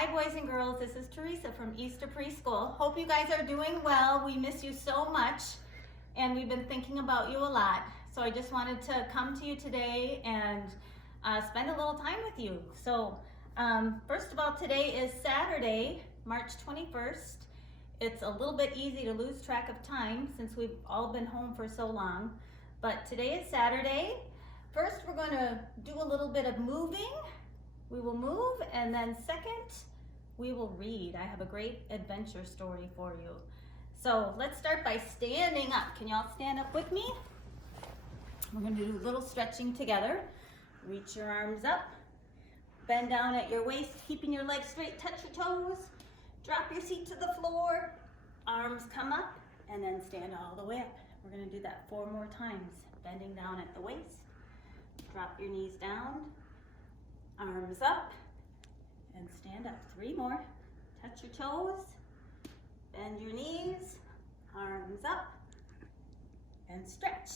Hi boys and girls, this is Theresa from Easter Preschool. Hope you guys are doing well. We miss you so much and we've been thinking about you a lot. So I just wanted to come to you today and spend a little time with you. So first of all, today is Saturday, March 21st. It's a little bit easy to lose track of time since we've all been home for so long. But today is Saturday. First, we're going to do a little bit of moving. We will move, and then second, we will read. I have a great adventure story for you. So let's start by standing up. Can y'all stand up with me? We're going to do a little stretching together. Reach your arms up. Bend down at your waist, keeping your legs straight. Touch your toes. Drop your seat to the floor. Arms come up, and then stand all the way up. We're going to do that 4 more times. Bending down at the waist. Drop your knees down. Arms up and stand up. 3 more. Touch your toes, bend your knees, arms up, and stretch.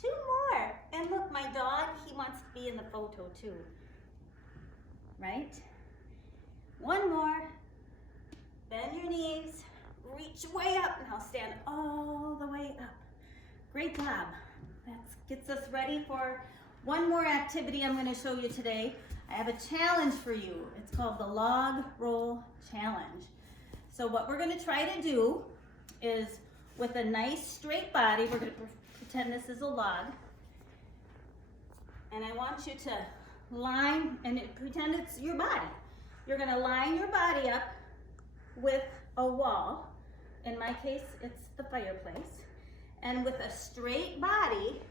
2 more. And look, my dog, he wants to be in the photo too. Right? 1 more. Bend your knees, reach way up. Now stand all the way up. Great job. That gets us ready for one more activity I'm going to show you today. I have a challenge for you. It's called the log roll challenge. So what we're going to try to do is, with a nice straight body, we're going to pretend this is a log. And I want you to line, and pretend it's your body. You're going to line your body up with a wall. In my case, it's the fireplace. And with a straight body,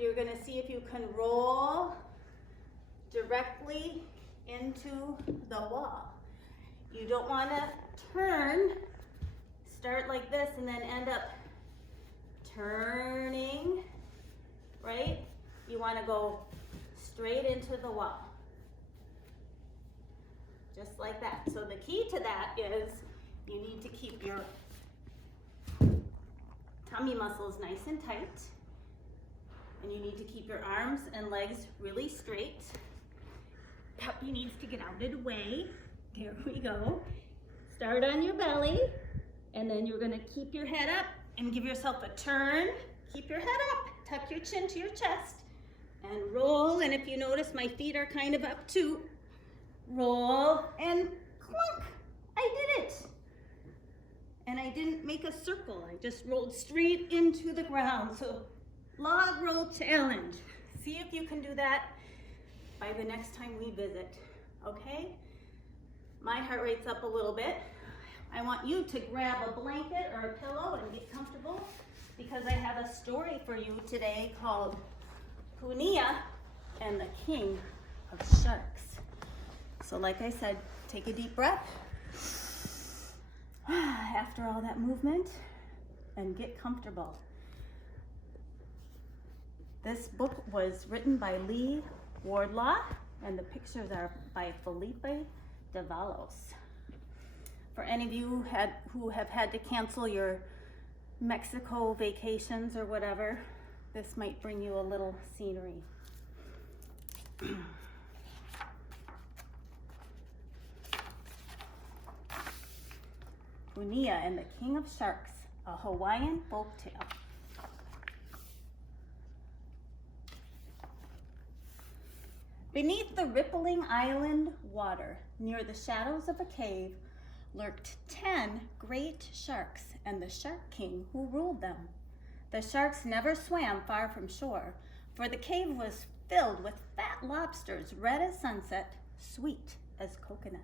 you're going to see if you can roll directly into the wall. You don't want to turn, start like this and then end up turning, right? You want to go straight into the wall. Just like that. So the key to that is you need to keep your tummy muscles nice and tight. And you need to keep your arms and legs really straight. Puppy needs to get out of the way. There we go. Start on your belly, and then you're gonna keep your head up and give yourself a turn. Keep your head up, tuck your chin to your chest, and roll. And if you notice, my feet are kind of up too. Roll and clunk. I did it. And I didn't make a circle. I just rolled straight into the ground. So log roll challenge. See if you can do that by the next time we visit, okay? My heart rate's up a little bit. I want you to grab a blanket or a pillow and get comfortable because I have a story for you today called Punia and the King of Sharks. So like I said, take a deep breath after all that movement and get comfortable. This book was written by Lee Wardlaw, and the pictures are by Felipe Davalos. For any of you who have had to cancel your Mexico vacations or whatever, this might bring you a little scenery. Punia and the King of Sharks, a Hawaiian folktale. Beneath the rippling island water, near the shadows of a cave, lurked 10 great sharks and the Shark King who ruled them. The sharks never swam far from shore, for the cave was filled with fat lobsters, red as sunset, sweet as coconut.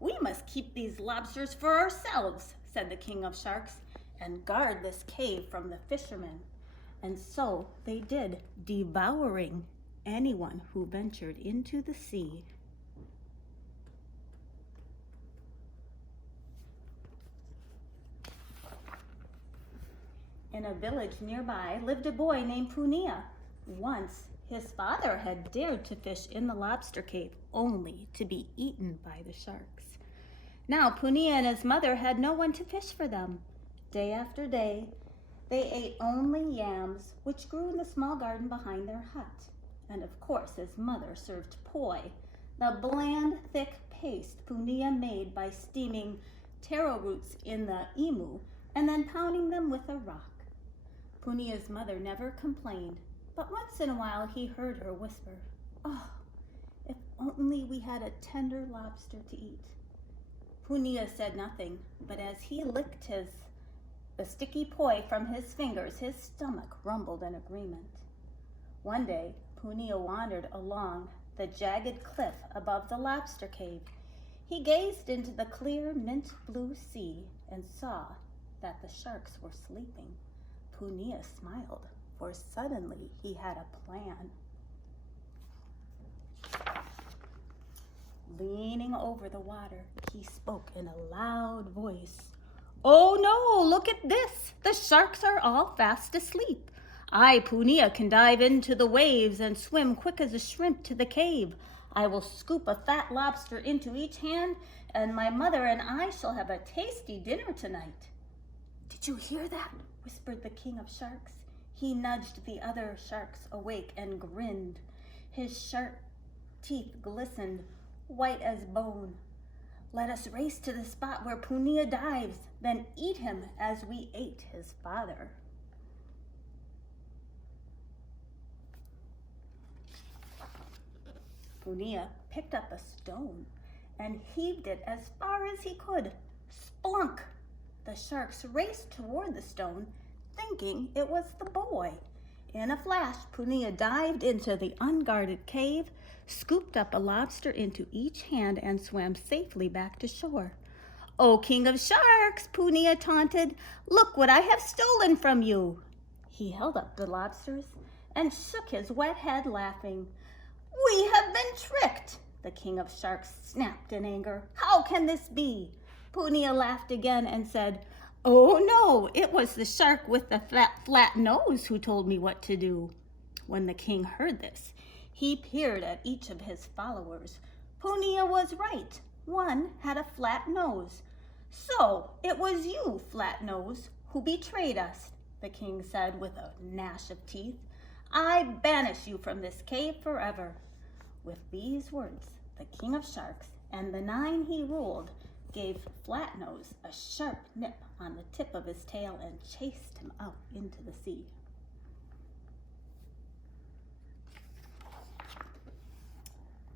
"We must keep these lobsters for ourselves," said the King of Sharks, "and guard this cave from the fishermen." And so they did, devouring anyone who ventured into the sea. In a village nearby lived a boy named Punia. Once his father had dared to fish in the lobster cave only to be eaten by the sharks. Now Punia and his mother had no one to fish for them. Day after day, they ate only yams, which grew in the small garden behind their hut. And of course, his mother served poi, the bland, thick paste Punia made by steaming taro roots in the imu and then pounding them with a rock. Punia's mother never complained, but once in a while he heard her whisper, "Oh, if only we had a tender lobster to eat." Punia said nothing, but as he licked the sticky poi from his fingers, his stomach rumbled in agreement. One day, Punia wandered along the jagged cliff above the lobster cave. He gazed into the clear mint blue sea and saw that the sharks were sleeping. Punia smiled, for suddenly he had a plan. Leaning over the water, he spoke in a loud voice. "Oh no, look at this! The sharks are all fast asleep. I, Punia, can dive into the waves and swim quick as a shrimp to the cave. I will scoop a fat lobster into each hand, and my mother and I shall have a tasty dinner tonight." "Did you hear that?" whispered the king of sharks. He nudged the other sharks awake and grinned. His sharp teeth glistened, white as bone. "Let us race to the spot where Punia dives, then eat him as we ate his father." Punia picked up a stone and heaved it as far as he could. Splunk! The sharks raced toward the stone, thinking it was the boy. In a flash, Punia dived into the unguarded cave, scooped up a lobster into each hand, and swam safely back to shore. "Oh, king of sharks," Punia taunted, "look what I have stolen from you." He held up the lobsters and shook his wet head, laughing. "We have been tricked," the king of sharks snapped in anger. "How can this be?" Punia laughed again and said, "Oh no, it was the shark with the flat nose who told me what to do." When the king heard this, he peered at each of his followers. Punia was right. One had a flat nose. "So it was you, Flat Nose, who betrayed us," the king said with a gnash of teeth. "I banish you from this cave forever." With these words, the king of sharks and the 9 he ruled gave Flatnose a sharp nip on the tip of his tail and chased him out into the sea.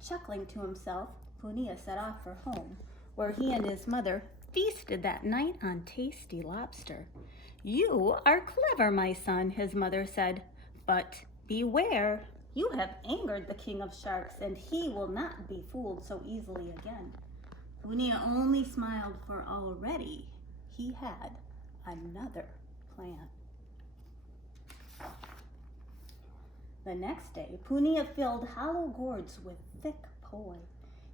Chuckling to himself, Punia set off for home, where he and his mother feasted that night on tasty lobster. "You are clever, my son," his mother said, "but beware. You have angered the king of sharks, and he will not be fooled so easily again." Punia only smiled, for already he had another plan. The next day, Punia filled hollow gourds with thick poi.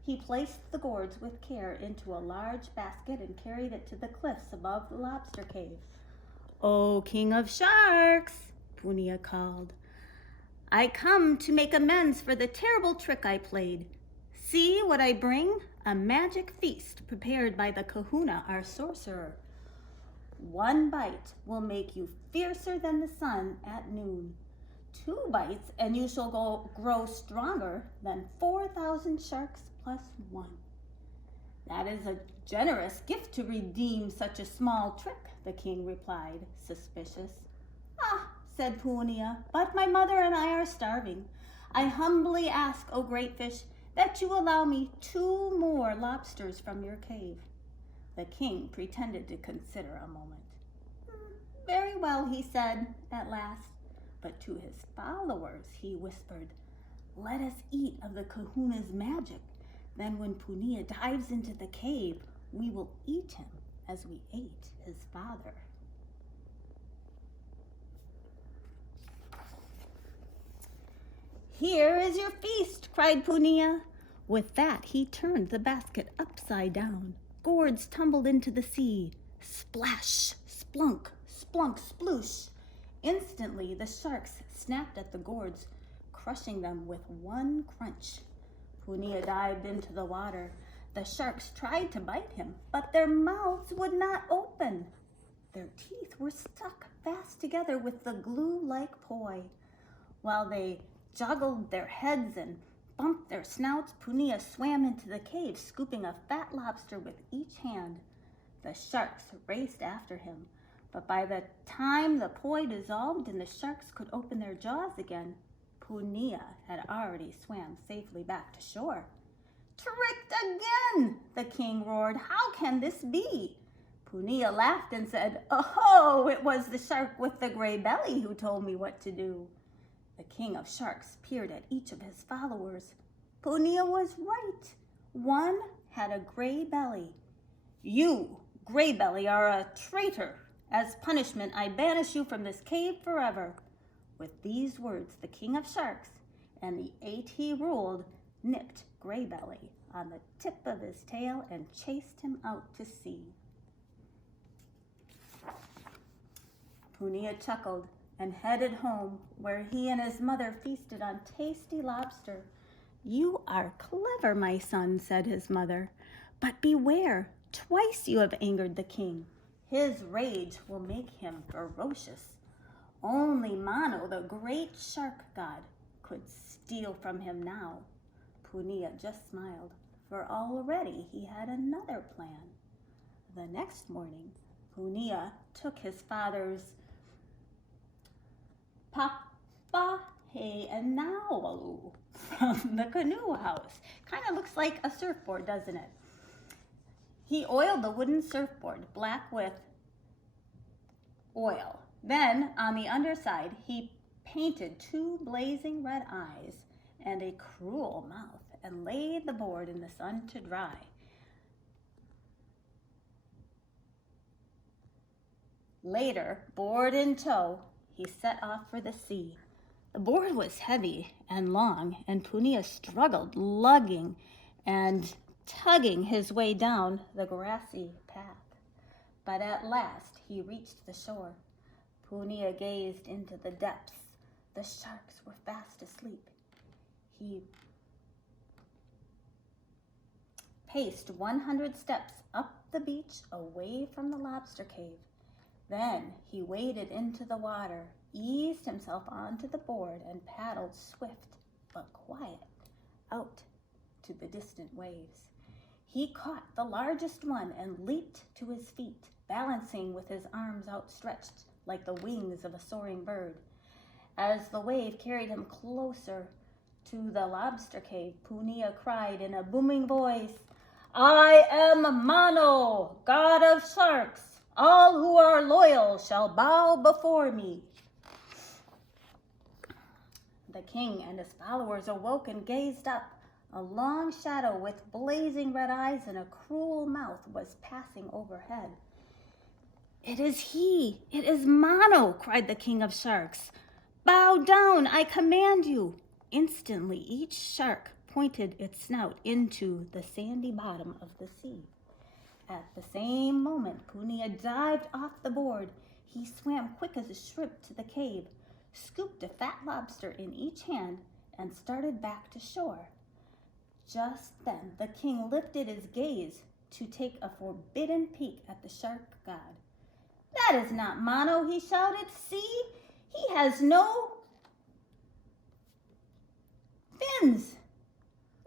He placed the gourds with care into a large basket and carried it to the cliffs above the lobster cave. "Oh, king of sharks," Punia called, "I come to make amends for the terrible trick I played. See what I bring, a magic feast prepared by the kahuna, our sorcerer. One bite will make you fiercer than the sun at noon. 2 bites and you shall grow stronger than 4,000 sharks plus 1. "That is a generous gift to redeem such a small trick," the king replied, suspicious. "Ah," said Punia, "but my mother and I are starving. I humbly ask, O great fish, that you allow me 2 more lobsters from your cave." The king pretended to consider a moment. "Very well," he said at last, but to his followers he whispered, "Let us eat of the kahuna's magic. Then when Punia dives into the cave, we will eat him as we ate his father." "Here is your feast," cried Punia. With that, he turned the basket upside down. Gourds tumbled into the sea. Splash, splunk, splunk, sploosh. Instantly, the sharks snapped at the gourds, crushing them with one crunch. Punia dived into the water. The sharks tried to bite him, but their mouths would not open. Their teeth were stuck fast together with the glue-like poi. While they joggled their heads and bumped their snouts, Punia swam into the cave, scooping a fat lobster with each hand. The sharks raced after him, but by the time the poi dissolved and the sharks could open their jaws again, Punia had already swam safely back to shore. "Tricked again!" the king roared. "How can this be?" Punia laughed and said, "Oh, it was the shark with the gray belly who told me what to do." The king of sharks peered at each of his followers. Punia was right. One had a gray belly. "You, Gray Belly, are a traitor. As punishment, I banish you from this cave forever." With these words, the king of sharks and the 8 he ruled nipped Gray Belly on the tip of his tail and chased him out to sea. Punia chuckled and headed home, where he and his mother feasted on tasty lobster. "You are clever, my son," said his mother, "but beware. Twice you have angered the king. His rage will make him ferocious. Only Mano, the great shark god, could steal from him now." Punia just smiled, for already he had another plan. The next morning, Punia took his father's Papa Naualu from the canoe house. Kind of looks like a surfboard, doesn't it? He oiled the wooden surfboard black with oil. Then, on the underside, he painted 2 blazing red eyes and a cruel mouth and laid the board in the sun to dry. Later, board in tow, he set off for the sea. The board was heavy and long, and Punia struggled, lugging and tugging his way down the grassy path. But at last he reached the shore. Punia gazed into the depths. The sharks were fast asleep. He paced 100 steps up the beach away from the lobster cave. Then he waded into the water, eased himself onto the board, and paddled swift but quiet out to the distant waves. He caught the largest one and leaped to his feet, balancing with his arms outstretched like the wings of a soaring bird. As the wave carried him closer to the lobster cave, Punia cried in a booming voice, "I am Mano, god of sharks. All who are loyal shall bow before me." The king and his followers awoke and gazed up. A long shadow with blazing red eyes and a cruel mouth was passing overhead. "It is he! It is Mano!" cried the king of sharks. "Bow down, I command you!" Instantly, each shark pointed its snout into the sandy bottom of the sea. At the same moment, Punia dived off the board. He swam quick as a shrimp to the cave, scooped a fat lobster in each hand, and started back to shore. Just then, the king lifted his gaze to take a forbidden peek at the shark god. "That is not Mano," he shouted. "See, he has no fins,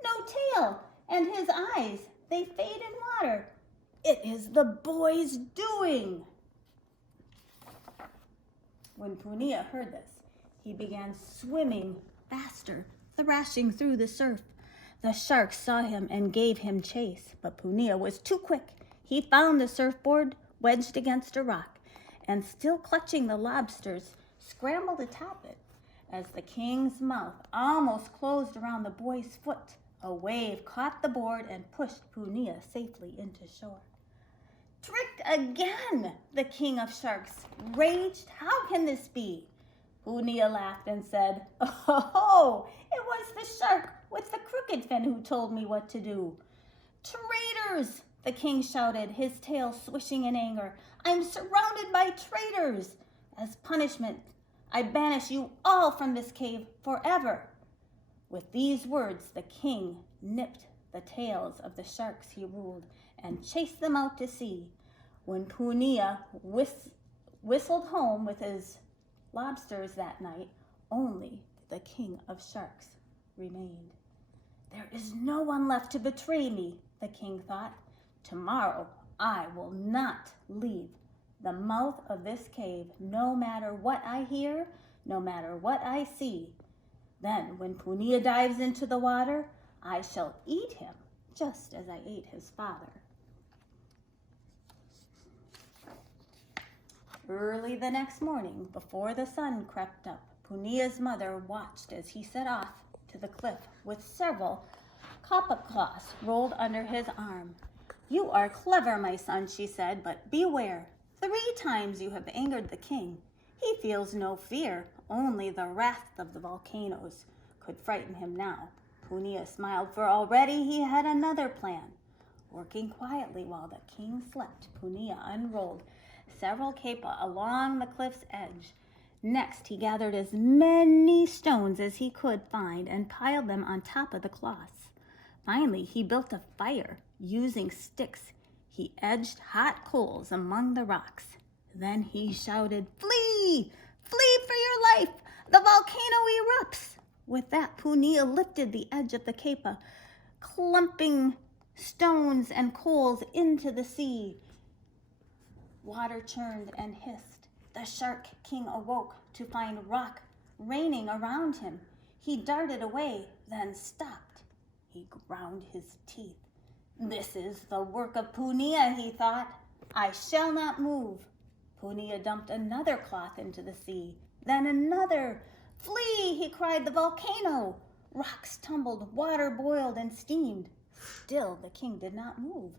no tail, and his eyes, they fade in water. It is the boy's doing." When Punia heard this, he began swimming faster, thrashing through the surf. The sharks saw him and gave him chase, but Punia was too quick. He found the surfboard wedged against a rock, and still clutching the lobsters, scrambled atop it. As the king's mouth almost closed around the boy's foot, a wave caught the board and pushed Punia safely into shore. "Tricked again!" the king of sharks raged. "How can this be?" Punia laughed and said, "Oh, it was the shark with the crooked fin who told me what to do." "Traitors!" the king shouted, his tail swishing in anger. "I'm surrounded by traitors. As punishment, I banish you all from this cave forever." With these words, the king nipped the tails of the sharks he ruled and chased them out to sea. When Punia whistled home with his lobsters that night, only the king of sharks remained. There is no one left to betray me, the king thought. Tomorrow I will not leave the mouth of this cave, no matter what I hear, no matter what I see. Then when Punia dives into the water, I shall eat him, just as I ate his father. Early the next morning, before the sun crept up, Punia's mother watched as he set off to the cliff with several kapa cloths rolled under his arm. You are clever, my son, she said, but beware. 3 times you have angered the king. He feels no fear. Only the wrath of the volcanoes could frighten him now. Punia smiled, for already he had another plan. Working quietly while the king slept, Punia unrolled several kapa along the cliff's edge. Next, he gathered as many stones as he could find and piled them on top of the cloths. Finally, he built a fire using sticks. He edged hot coals among the rocks. Then he shouted, "Flee! Flee for your life! The volcano erupts!" With that, Punia lifted the edge of the kapa, clumping stones and coals into the sea. Water churned and hissed. The shark king awoke to find rock raining around him. He darted away, then stopped. He ground his teeth. This is the work of Punia, he thought. I shall not move. Punia dumped another cloth into the sea, then another. Flee, he cried, the volcano. Rocks tumbled, water boiled and steamed. Still the king did not move.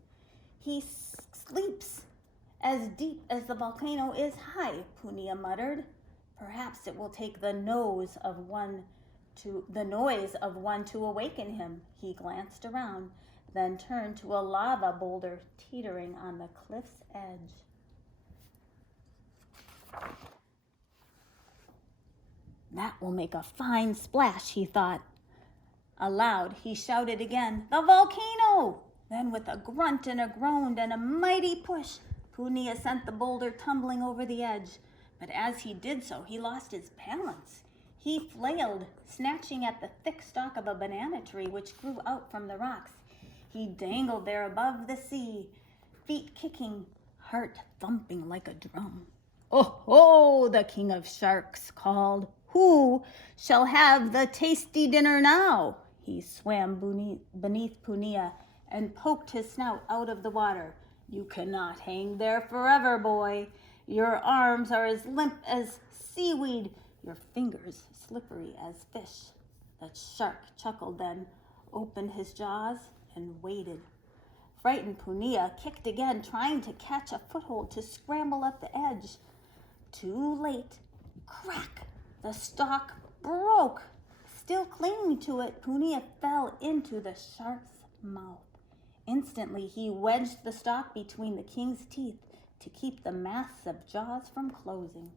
He sleeps as deep as the volcano is high, Punia muttered. Perhaps it will take the noise of one to awaken him. He glanced around, then turned to a lava boulder teetering on the cliff's edge. That will make a fine splash, he thought. Aloud, he shouted again, "The volcano!" Then with a grunt and a groan and a mighty push, Punia sent the boulder tumbling over the edge. But as he did so, he lost his balance. He flailed, snatching at the thick stalk of a banana tree which grew out from the rocks. He dangled there above the sea, feet kicking, heart thumping like a drum. "Oh, ho!" the king of sharks called. "Who shall have the tasty dinner now?" He swam beneath Punia and poked his snout out of the water. "You cannot hang there forever, boy. Your arms are as limp as seaweed, your fingers slippery as fish." The shark chuckled, then opened his jaws and waited. Frightened, Punia kicked again, trying to catch a foothold to scramble up the edge. Too late. Crack! The stalk broke. Still clinging to it, Punia fell into the shark's mouth. Instantly, he wedged the stalk between the king's teeth to keep the massive jaws from closing.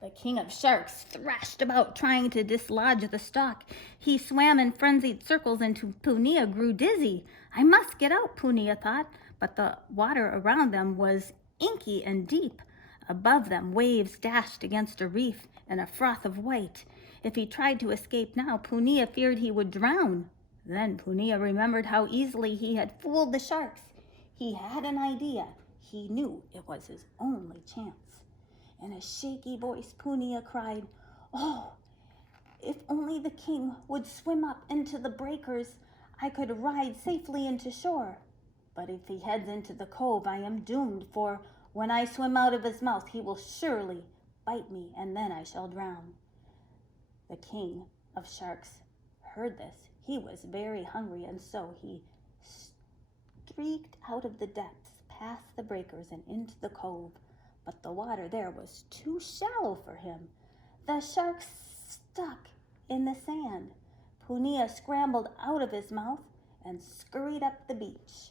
The king of sharks thrashed about, trying to dislodge the stalk. He swam in frenzied circles until Punia grew dizzy. "I must get out," Punia thought, but the water around them was inky and deep. Above them, waves dashed against a reef in a froth of white. If he tried to escape now, Punia feared he would drown. Then Punia remembered how easily he had fooled the sharks. He had an idea. He knew it was his only chance. In a shaky voice, Punia cried, "Oh, if only the king would swim up into the breakers, I could ride safely into shore. But if he heads into the cove, I am doomed, for when I swim out of his mouth, he will surely bite me, and then I shall drown." The king of sharks heard this. He was very hungry, and so he streaked out of the depths, past the breakers, and into the cove. But the water there was too shallow for him. The shark stuck in the sand. Punia scrambled out of his mouth and scurried up the beach.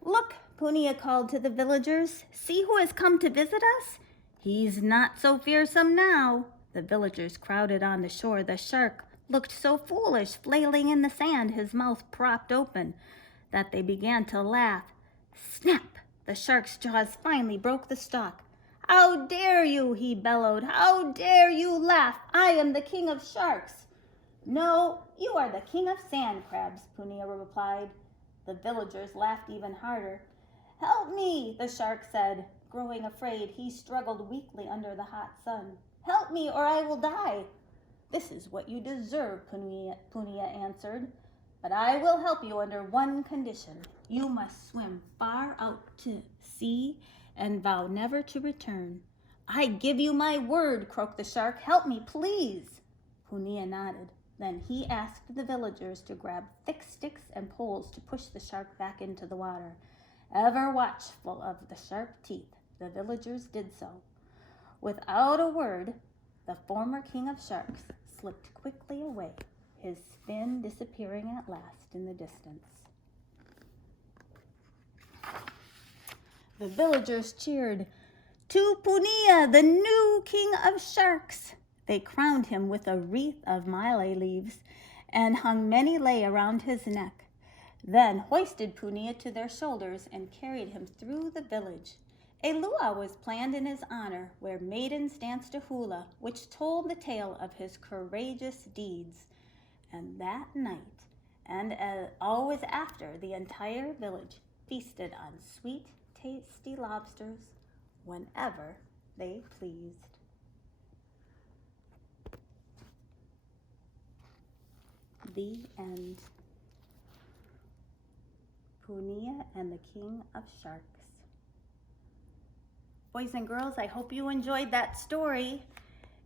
"Look," Punia called to the villagers. "See who has come to visit us? He's not so fearsome now." The villagers crowded on the shore. The shark looked so foolish, flailing in the sand, his mouth propped open, that they began to laugh. Snap! The shark's jaws finally broke the stalk. "How dare you," he bellowed. "How dare you laugh? I am the king of sharks." "No, you are the king of sand crabs," Punia replied. The villagers laughed even harder. "Help me," the shark said. Growing afraid, he struggled weakly under the hot sun. "Help me, or I will die." "This is what you deserve," Punia answered. "But I will help you under one condition. You must swim far out to sea and vow never to return." "I give you my word," croaked the shark. "Help me, please." Punia nodded. Then he asked the villagers to grab thick sticks and poles to push the shark back into the water. Ever watchful of the sharp teeth, the villagers did so. Without a word, the former king of sharks slipped quickly away, his fin disappearing at last in the distance. The villagers cheered, "To Punia, the new king of sharks!" They crowned him with a wreath of malay leaves and hung many lei around his neck. Then hoisted Punia to their shoulders and carried him through the village. A luau was planned in his honor, where maidens danced a hula, which told the tale of his courageous deeds. And that night, and always after, the entire village feasted on sweet, tasty lobsters whenever they pleased. The end. Punia and the King of Sharks. Boys and girls, I hope you enjoyed that story.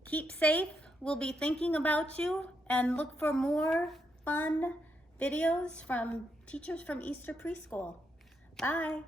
Keep safe. We'll be thinking about you, and look for more fun videos from teachers from Easter Preschool. Bye.